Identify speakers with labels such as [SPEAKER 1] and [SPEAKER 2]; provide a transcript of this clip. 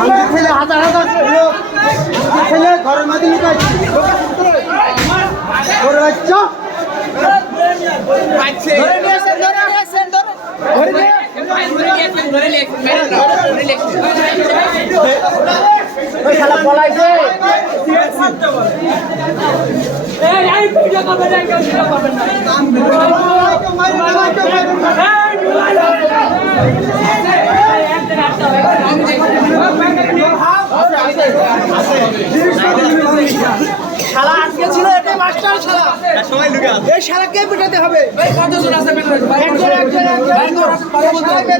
[SPEAKER 1] আমাদের ছেলে হাজার হাজার লোক আমাদের ছেলে ঘরের মধ্যে লুকাচ্ছে ঘরে বাচ্চা শালা আজকে ছিল এটাই মাস্টার শালা। এই শালাকে পেটাতে হবে। একজন একজন একজন।